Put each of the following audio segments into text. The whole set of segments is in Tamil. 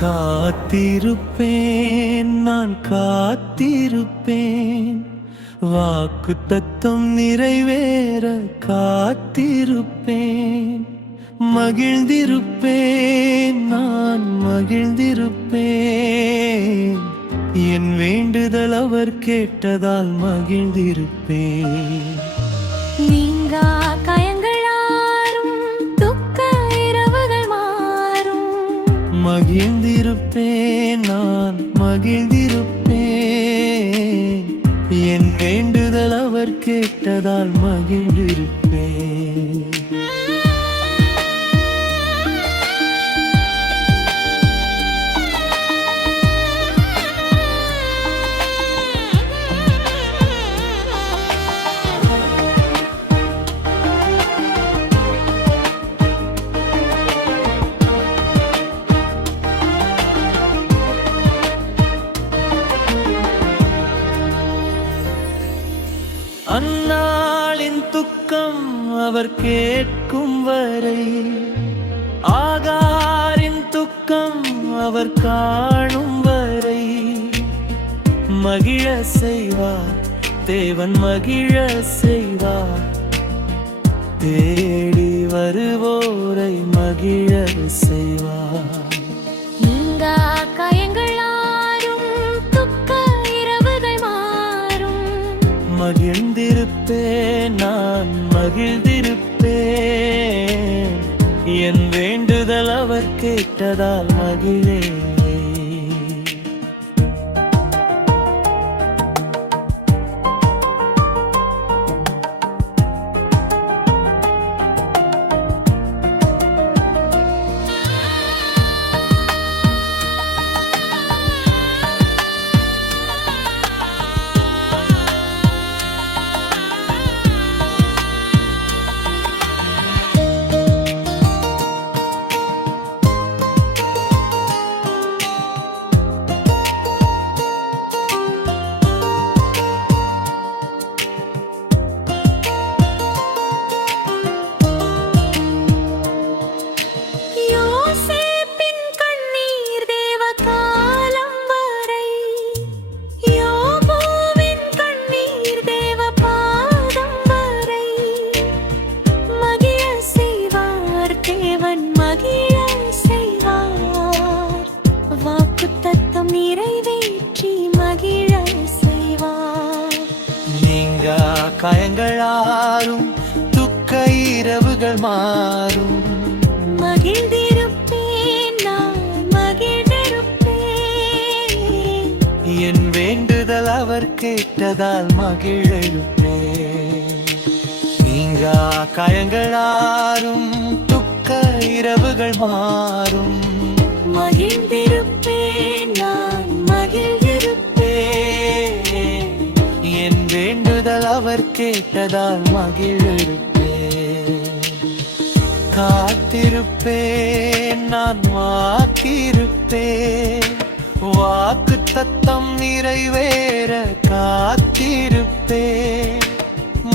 காத்திருப்பேன், நான் காத்திருப்பேன், வாக்கு தத்தம் நிறைவேற காத்திருப்பேன். மகிழ்ந்திருப்பேன், நான் மகிழ்ந்திருப்பேன், என் வேண்டுதல் அவர் கேட்டதால் மகிழ்ந்திருப்பேன். நீங்கா கயங்களாரும் துக்க இரவுகள் மாறும். மகிழ்ந்திருப்பேன், நான் மகிழ்ந்திருப்பேன், என் வேண்டுதல் அவர் கேட்டதால் மகிழ்ந்திருப்பேன். அந்நாளின் துக்கம் அவர் கேட்கும் வரை, ஆகாரின் துக்கம் அவர் காணும் வரை, மகிழ செய்வார் தேவன், மகிழ செய்வார், தேடி வருவோரை மகிழ செய்வார். நீங்கா கயங்களாரும் துக்க இரவுகள் மாறும். மகிழ்ந்திருப்பேன், நான் மகிழ்ந்திருப்பேன், என் வேண்டுதல் அவர் கேட்டதால் மகிழே. காயங்களாரும் துக்க இரவுகள் மாறும். மகிழ்ந்திருப்பேன், நான் மகிழ்ந்திருப்பேன், என் வேண்டுதல் அவர் கேட்டதால் மகிழ்ந்திருப்பேன். நீங்கா காயங்களாரும் துக்க இரவுகள் மாறும். மகிழ்ந்திருப்பேன், நான் மகிழ்ந்திருப்பேன், என் வேண்டுதல் அவர் கேட்டதால் மகிழ்ந்திருப்பேன். காத்திருப்பேன், நான் வாக்கிருப்பேன், வாக்கு தத்தம் நிறைவேற காத்திருப்பேன்.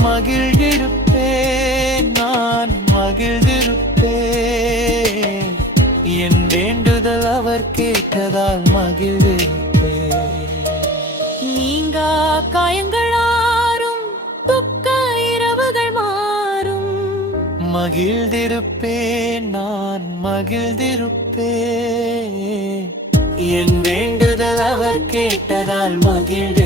மகிழ்ந்திருப்பேன், நான் மகிழ்ந்திருப்பேன், என் வேண்டுதல் அவர் கேட்டதால் மகிழ்ந்திருப்பேன். நீங்கா காயங்களாரும் துக்க இரவுகள் மாறும். மகிழ்ந்திருப்பேன், நான் மகிழ்ந்திருப்பேன், என் வேண்டுதல் அவர் கேட்டதால் மகிழ்ந்திருப்பேன்.